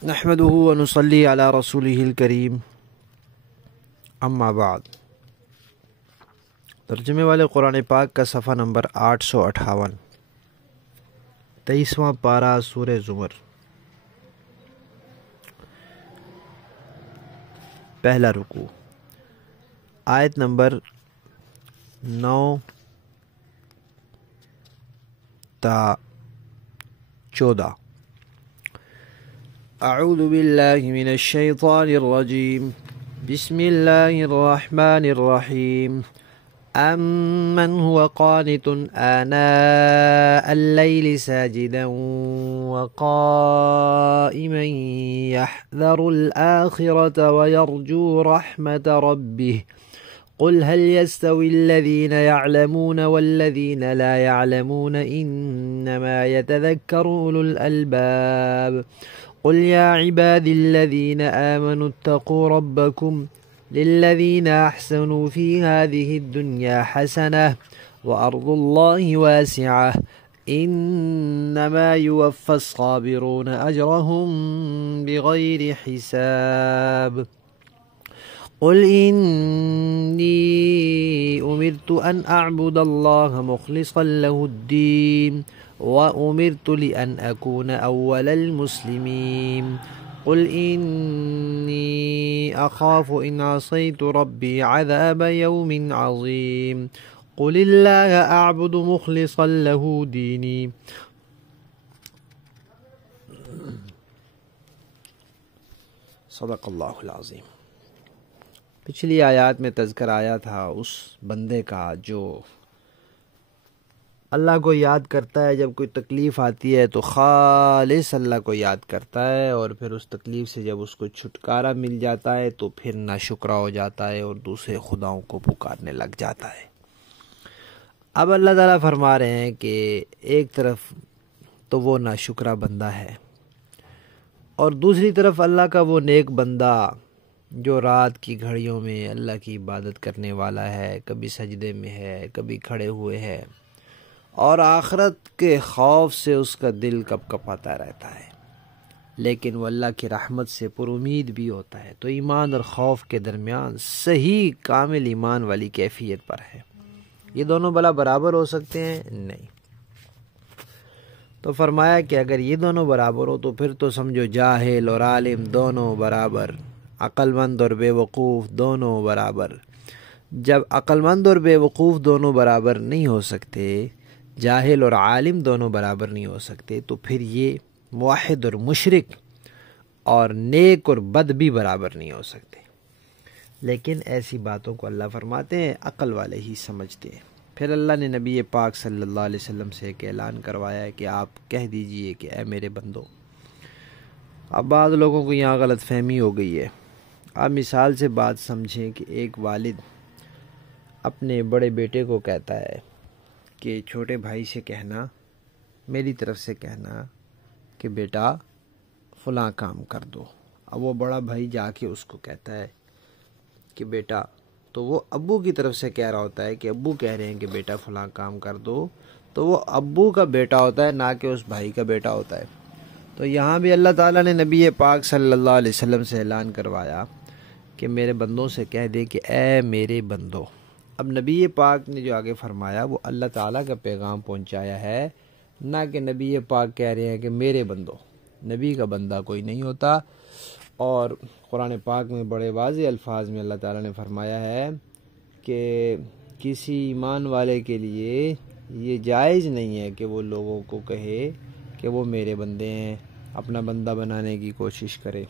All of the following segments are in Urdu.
نحمده ونصلي علی رسوله الکریم، اما بعد۔ ترجمے والے قرآن پاک کا صفحہ نمبر 858، 23واں پارہ سورہ زمر، پہلا رکوع، آیت نمبر 9 تا 14۔ اعوذ باللہ من الشیطان الرجیم، بسم اللہ الرحمن الرحیم۔ أَمَّنْ هُوَ قَانِتٌ آنَاءَ اللَّيْلِ سَاجِدًا وَقَائِمًا يَحْذَرُ الْآخِرَةَ وَيَرْجُو رَحْمَةَ رَبِّهِ قُلْ هَلْ يَسْتَوِي الَّذِينَ يَعْلَمُونَ وَالَّذِينَ لَا يَعْلَمُونَ إِنَّمَا يَتَذَكَّرُ أُولُو الْأَلْبَابِ قُلْ يَا عِبَادِي الَّذِينَ آمَنُوا اتَّقُوا رَبَّكُمْ للذين أحسنوا في هذه الدنيا حسنة وأرض الله واسعة إنما يوفى الصابرون أجرهم بغير حساب قل إني أمرت أن أعبد الله مخلصا له الدين وأمرت لأن أكون أول المسلمين قل إني أخاف إن عصيت ربي عذاب يوم عظيم قل الله أعبد مخلصا له ديني۔ صدق اللہ العظیم۔ پچھلی آیات میں تذکر آیا تھا اس بندے کا جو اللہ کو یاد کرتا ہے، جب کوئی تکلیف آتی ہے تو خالص اللہ کو یاد کرتا ہے، اور پھر اس تکلیف سے جب اس کو چھٹکارا مل جاتا ہے تو پھر ناشکرا ہو جاتا ہے اور دوسرے خداؤں کو پکارنے لگ جاتا ہے۔ اب اللہ تعالیٰ فرما رہے ہیں کہ ایک طرف تو وہ ناشکرا بندہ ہے، اور دوسری طرف اللہ کا وہ نیک بندہ جو رات کی گھڑیوں میں اللہ کی عبادت کرنے والا ہے، کبھی سجدے میں ہے، کبھی کھڑے ہوئے ہے، اور آخرت کے خوف سے اس کا دل کپ کپاتا رہتا ہے، لیکن وہ اللہ کی رحمت سے پر امید بھی ہوتا ہے۔ تو ایمان اور خوف کے درمیان صحیح کامل ایمان والی کیفیت پر ہے۔ یہ دونوں بلا برابر ہو سکتے ہیں؟ نہیں۔ تو فرمایا کہ اگر یہ دونوں برابر ہو تو پھر تو سمجھو جاہل اور عالم دونوں برابر، عقل مند اور بے وقوف دونوں برابر۔ جب عقل مند اور بے وقوف دونوں برابر نہیں ہو سکتے، جاہل اور عالم دونوں برابر نہیں ہو سکتے، تو پھر یہ موحد اور مشرک اور نیک اور بد بھی برابر نہیں ہو سکتے۔ لیکن ایسی باتوں کو اللہ فرماتے ہیں عقل والے ہی سمجھتے ہیں۔ پھر اللہ نے نبی پاک صلی اللہ علیہ وسلم سے ایک اعلان کروایا ہے کہ آپ کہہ دیجئے کہ اے میرے بندو۔ اب بعض لوگوں کو یہاں غلط فہمی ہو گئی ہے۔ آپ مثال سے بات سمجھیں کہ ایک والد اپنے بڑے بیٹے کو کہتا ہے کہ چھوٹے بھائی سے کہنا، میری طرف سے کہنا کہ بیٹا فلاں کام کر دو۔ اب وہ بڑا بھائی جا کے اس کو کہتا ہے کہ بیٹا، تو وہ ابو کی طرف سے کہہ رہا ہوتا ہے کہ ابو کہہ رہے ہیں کہ بیٹا فلاں کام کر دو، تو وہ ابو کا بیٹا ہوتا ہے، نہ کہ اس بھائی کا بیٹا ہوتا ہے۔ تو یہاں بھی اللہ تعالیٰ نے نبی پاک صلی اللہ علیہ وسلم سے اعلان کروایا کہ میرے بندوں سے کہہ دے کہ اے میرے بندو۔ اب نبی پاک نے جو آگے فرمایا وہ اللہ تعالیٰ کا پیغام پہنچایا ہے، نہ کہ نبی پاک کہہ رہے ہیں کہ میرے بندو۔ نبی کا بندہ کوئی نہیں ہوتا، اور قرآن پاک میں بڑے واضح الفاظ میں اللہ تعالیٰ نے فرمایا ہے کہ کسی ایمان والے کے لیے یہ جائز نہیں ہے کہ وہ لوگوں کو کہے کہ وہ میرے بندے ہیں، اپنا بندہ بنانے کی کوشش کرے۔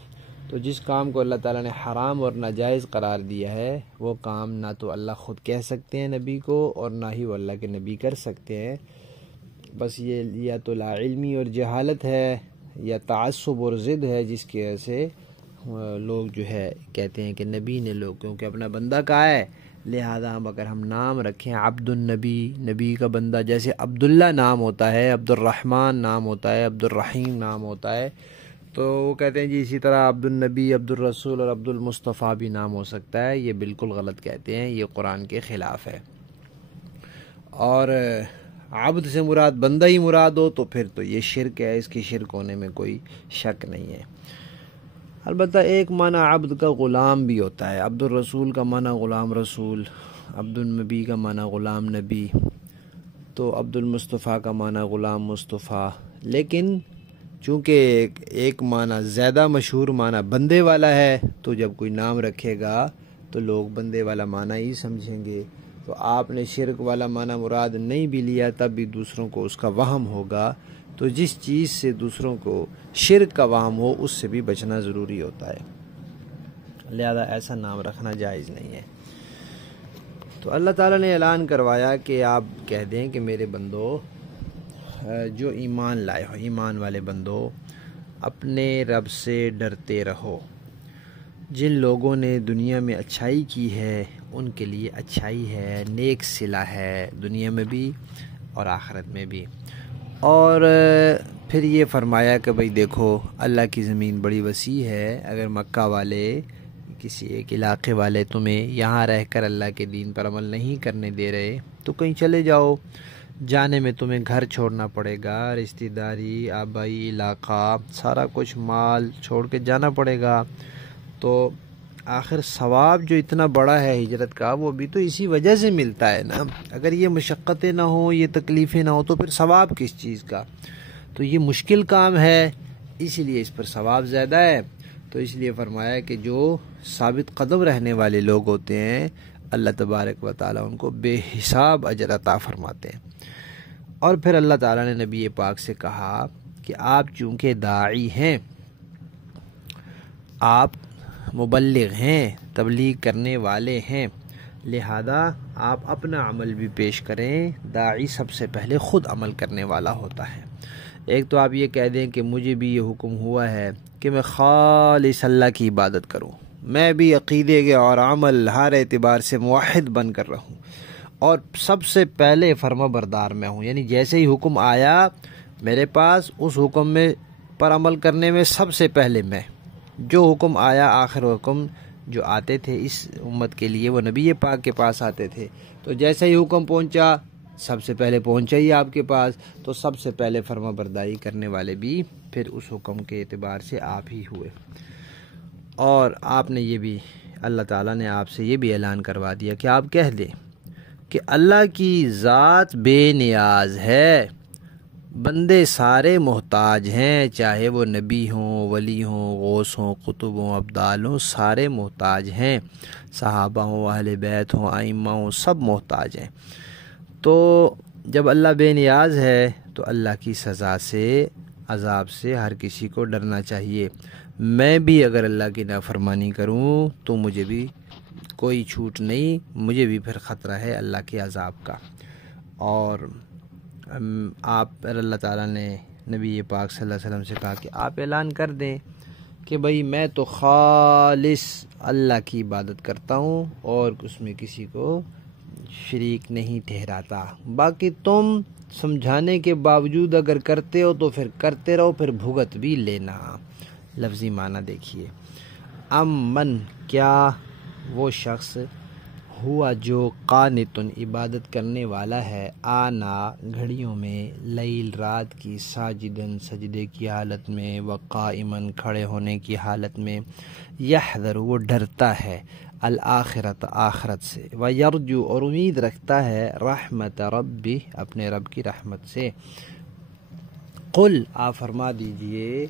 تو جس کام کو اللہ تعالیٰ نے حرام اور ناجائز قرار دیا ہے، وہ کام نہ تو اللہ خود کہہ سکتے ہیں نبی کو، اور نہ ہی وہ اللہ کے نبی کر سکتے ہیں۔ بس یہ یا تو لا علمی اور جہالت ہے، یا تعصب اور ضد ہے، جس کی وجہ سے لوگ جو ہے کہتے ہیں کہ نبی نے لوگ کیونکہ اپنا بندہ کہا ہے، لہذا اگر ہم نام رکھیں عبد النبی، نبی کا بندہ، جیسے عبداللہ نام ہوتا ہے، عبد الرحمن نام ہوتا ہے، عبد الرحیم نام ہوتا ہے، تو وہ کہتے ہیں جی اسی طرح عبد النبی، عبد الرسول اور عبد المصطفیٰ بھی نام ہو سکتا ہے۔ یہ بالکل غلط کہتے ہیں، یہ قرآن کے خلاف ہے۔ اور عبد سے مراد بندہ ہی مراد ہو تو پھر تو یہ شرک ہے، اس کی شرک ہونے میں کوئی شک نہیں ہے۔ البتہ ایک معنی عبد کا غلام بھی ہوتا ہے، عبد الرسول کا معنی غلام رسول، عبد النبی کا معنی غلام نبی، تو عبد المصطفیٰ کا معنی غلام مصطفیٰ. لیکن چونکہ ایک معنی زیادہ مشہور معنی بندے والا ہے، تو جب کوئی نام رکھے گا تو لوگ بندے والا معنی ہی سمجھیں گے. تو آپ نے شرک والا معنی مراد نہیں بھی لیا تب بھی دوسروں کو اس کا وہم ہوگا. تو جس چیز سے دوسروں کو شرک کا وہم ہو اس سے بھی بچنا ضروری ہوتا ہے، لہذا ایسا نام رکھنا جائز نہیں ہے. تو اللہ تعالیٰ نے اعلان کروایا کہ آپ کہہ دیں کہ میرے بندو جو ایمان لائے ہو، ایمان والے بندو، اپنے رب سے ڈرتے رہو. جن لوگوں نے دنیا میں اچھائی کی ہے ان کے لیے اچھائی ہے، نیک صلہ ہے، دنیا میں بھی اور آخرت میں بھی. اور پھر یہ فرمایا کہ بھئی دیکھو اللہ کی زمین بڑی وسیع ہے، اگر مکہ والے کسی ایک علاقے والے تمہیں یہاں رہ کر اللہ کے دین پر عمل نہیں کرنے دے رہے تو کہیں چلے جاؤ. جانے میں تمہیں گھر چھوڑنا پڑے گا، رشتہ داری، آبائی علاقہ، سارا کچھ مال چھوڑ کے جانا پڑے گا. تو آخر ثواب جو اتنا بڑا ہے ہجرت کا وہ بھی تو اسی وجہ سے ملتا ہے نا. اگر یہ مشقتیں نہ ہوں، یہ تکلیفیں نہ ہوں تو پھر ثواب کس چیز کا؟ تو یہ مشکل کام ہے، اسی لیے اس پر ثواب زیادہ ہے. تو اس لیے فرمایا کہ جو ثابت قدم رہنے والے لوگ ہوتے ہیں اللہ تبارک و تعالیٰ ان کو بے حساب اجر عطا فرماتے ہیں. اور پھر اللہ تعالیٰ نے نبی پاک سے کہا کہ آپ چونکہ داعی ہیں، آپ مبلغ ہیں، تبلیغ کرنے والے ہیں، لہذا آپ اپنا عمل بھی پیش کریں. داعی سب سے پہلے خود عمل کرنے والا ہوتا ہے. ایک تو آپ یہ کہہ دیں کہ مجھے بھی یہ حکم ہوا ہے کہ میں خالص اللہ کی عبادت کروں، میں بھی عقیدے کے اور عمل ہر اعتبار سے موحد بن کر رہوں، اور سب سے پہلے فرما بردار میں ہوں. یعنی جیسے ہی حکم آیا میرے پاس، اس حکم میں پر عمل کرنے میں سب سے پہلے میں. جو حکم آیا، آخر حکم جو آتے تھے اس امت کے لیے وہ نبی پاک کے پاس آتے تھے. تو جیسے ہی حکم پہنچا سب سے پہلے پہنچا ہی آپ کے پاس، تو سب سے پہلے فرما برداری کرنے والے بھی پھر اس حکم کے اعتبار سے آپ ہی ہوئے. اور آپ نے یہ بھی، اللہ تعالیٰ نے آپ سے یہ بھی اعلان کروا دیا کہ آپ کہہ دیں کہ اللہ کی ذات بے نیاز ہے، بندے سارے محتاج ہیں، چاہے وہ نبی ہوں، ولی ہوں، غوث ہوں، قطب ہوں، ابدال ہوں، سارے محتاج ہیں. صحابہ ہوں، اہل بیت ہوں، ائمہ ہوں، سب محتاج ہیں. تو جب اللہ بے نیاز ہے تو اللہ کی سزا سے، عذاب سے ہر کسی کو ڈرنا چاہیے. میں بھی اگر اللہ کی نافرمانی کروں تو مجھے بھی کوئی چھوٹ نہیں، مجھے بھی پھر خطرہ ہے اللہ کے عذاب کا. اور آپ پر اللہ تعالیٰ نے نبی پاک صلی اللہ علیہ وسلم سے کہا کہ آپ اعلان کر دیں کہ بھئی میں تو خالص اللہ کی عبادت کرتا ہوں اور اس میں کسی کو شریک نہیں ٹھہراتا. باقی تم سمجھانے کے باوجود اگر کرتے ہو تو پھر کرتے رہو، پھر بھگت بھی لینا. لفظی معنی دیکھیے، امن کیا وہ شخص ہوا جو قانتن عبادت کرنے والا ہے، آنا گھڑیوں میں، لیل رات کی، ساجدن سجدے کی حالت میں، وقائمن کھڑے ہونے کی حالت میں، یحذر وہ ڈرتا ہے، الآخرت آخرت سے، ویرجو اور امید رکھتا ہے، رحمت ربی اپنے رب کی رحمت سے. قل آپ فرما دیجئے،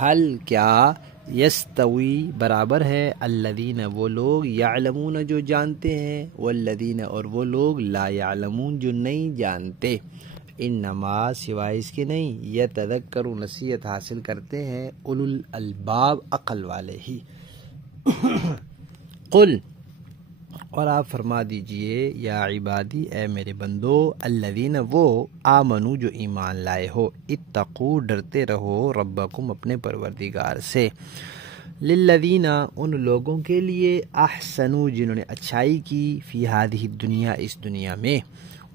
حل کیا، یستوی برابر ہے، الذین وہ لوگ، یعلمون جو جانتے ہیں، والذین اور وہ لوگ، لا یعلمون جو نہیں جانتے. انما سوائے اس کے نہیں، یتذکر نصیحت حاصل کرتے ہیں، اولو الالباب عقل والے ہی. قل اور آپ فرما دیجئے، یا عبادی اے میرے بندو، الذین وہ، آمنو جو ایمان لائے ہو، اتقو ڈرتے رہو، ربکم اپنے پروردگار سے، للذین ان لوگوں کے لیے، احسنو جنہوں نے اچھائی کی، فی ہذہ الدنیا اس دنیا میں،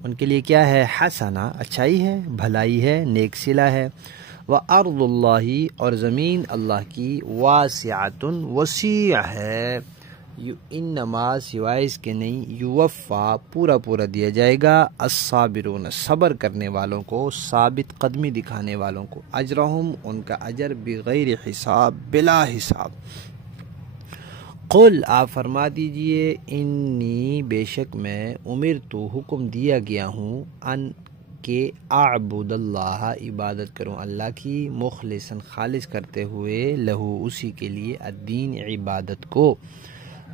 ان کے لیے کیا ہے، حسنہ اچھائی ہے، بھلائی ہے، نیک صلہ ہے، وارض اللہ اور زمین اللہ کی، واسعۃ وسیع ہے، انما سوائے اس کے نہیں، یوفا پورا پورا دیا جائے گا، الصابرون صبر کرنے والوں کو، ثابت قدمی دکھانے والوں کو، اجرہم ان کا اجر، بغیر حساب بلا حساب۔ قل آپ فرما دیجئے، انی بے شک میں، امرتو حکم دیا گیا ہوں، ان کہ اعبد اللہ عبادت کروں اللہ کی، مخلصاً خالص کرتے ہوئے، لہو اسی کے لیے، الدین عبادت کو،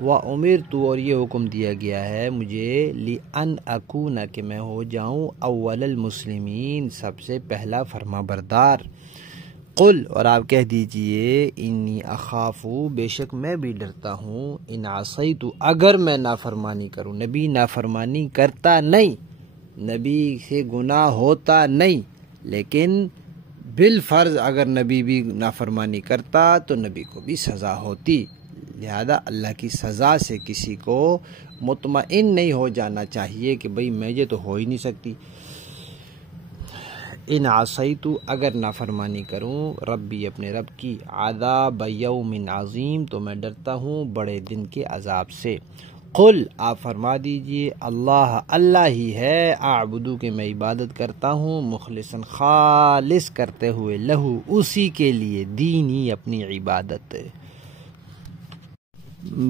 وَأُمِرْتُ اور یہ حکم دیا گیا ہے مجھے، لِأَنْ أَكُونَ کہ میں ہو جاؤں، اول المسلمین سب سے پہلا فرما بردار۔ قل اور آپ کہہ دیجئے، انی اخاف بے شک میں بھی ڈرتا ہوں، ان عصیت اگر میں نافرمانی کروں، نبی نافرمانی کرتا نہیں، نبی سے گناہ ہوتا نہیں، لیکن بالفرض اگر نبی بھی نافرمانی کرتا تو نبی کو بھی سزا ہوتی، لہذا اللہ کی سزا سے کسی کو مطمئن نہیں ہو جانا چاہیے کہ بھئی مجھے تو ہو ہی نہیں سکتی۔ ان عصیت اگر نافرمانی کروں، ربی اپنے رب کی، عذاب یوم عظیم تو میں ڈرتا ہوں بڑے دن کے عذاب سے۔ قل آپ فرما دیجئے، اللہ ہی ہے، اعبدو کہ میں عبادت کرتا ہوں، مخلصاً خالص کرتے ہوئے، لہو اسی کے لیے، دینی اپنی عبادت۔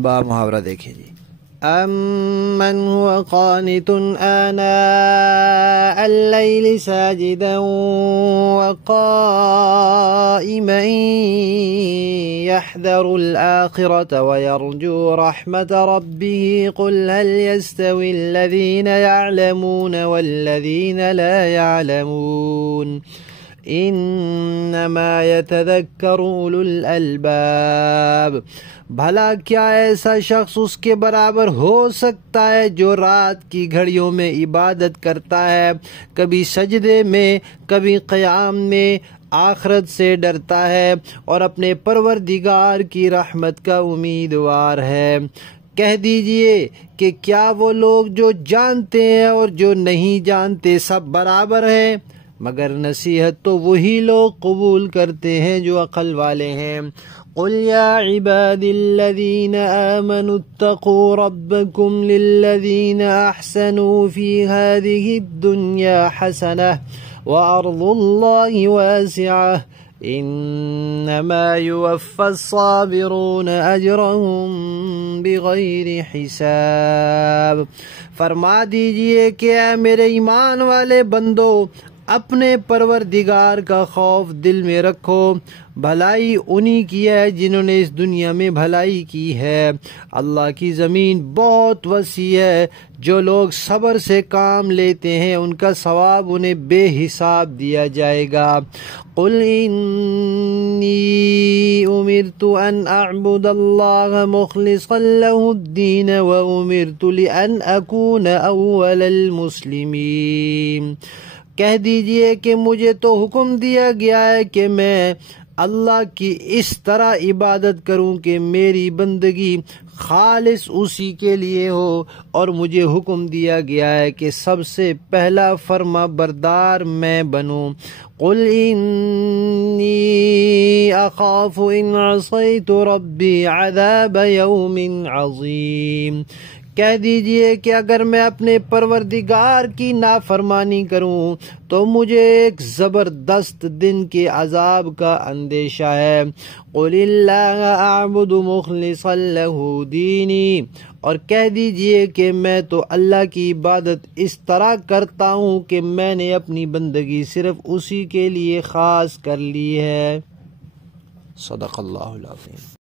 با محاورہ دیکھیں جی، امن هو قانت آناء اللیل ساجدا وقائما يحذر الآخرة ويرجو رحمة ربه قل هل يستوي الذين يعلمون والذين لا يعلمون انما يتذكر اولو الالباب۔ بھلا کیا ایسا شخص اس کے برابر ہو سکتا ہے جو رات کی گھڑیوں میں عبادت کرتا ہے، کبھی سجدے میں، کبھی قیام میں، آخرت سے ڈرتا ہے اور اپنے پروردگار کی رحمت کا امیدوار ہے۔ کہہ دیجئے کہ کیا وہ لوگ جو جانتے ہیں اور جو نہیں جانتے سب برابر ہیں؟ مگر نصیحت تو وہی لوگ قبول کرتے ہیں جو عقل والے ہیں۔ قل یا عبادی الذین آمنوا اتقوا ربکم للذین احسنوا فی هذه الدنیا حسنہ وارض اللہ واسعہ انما یوفی الصابرون اجرهم بغیر حساب۔ فرما دیجئے کہ اے میرے ایمان والے بندو، اپنے پروردگار کا خوف دل میں رکھو، بھلائی انہی کی ہے جنہوں نے اس دنیا میں بھلائی کی ہے، اللہ کی زمین بہت وسیع ہے، جو لوگ صبر سے کام لیتے ہیں ان کا ثواب انہیں بے حساب دیا جائے گا۔ قل انی امرت ان اعبد اللہ مخلصا لہ الدین وامرت لان اکون اول المسلمین۔ کہہ دیجئے کہ مجھے تو حکم دیا گیا ہے کہ میں اللہ کی اس طرح عبادت کروں کہ میری بندگی خالص اسی کے لیے ہو، اور مجھے حکم دیا گیا ہے کہ سب سے پہلا فرما بردار میں بنوں۔ قل انی اخاف ان عصیت ربی عذاب یوم عظیم۔ کہہ دیجئے کہ اگر میں اپنے پروردگار کی نافرمانی کروں تو مجھے ایک زبردست دن کے عذاب کا اندیشہ ہے۔ قل اللہ اعبد مخلصا لہ دینی، اور کہہ دیجئے کہ میں تو اللہ کی عبادت اس طرح کرتا ہوں کہ میں نے اپنی بندگی صرف اسی کے لیے خاص کر لی ہے۔ صدق اللہ العظیم۔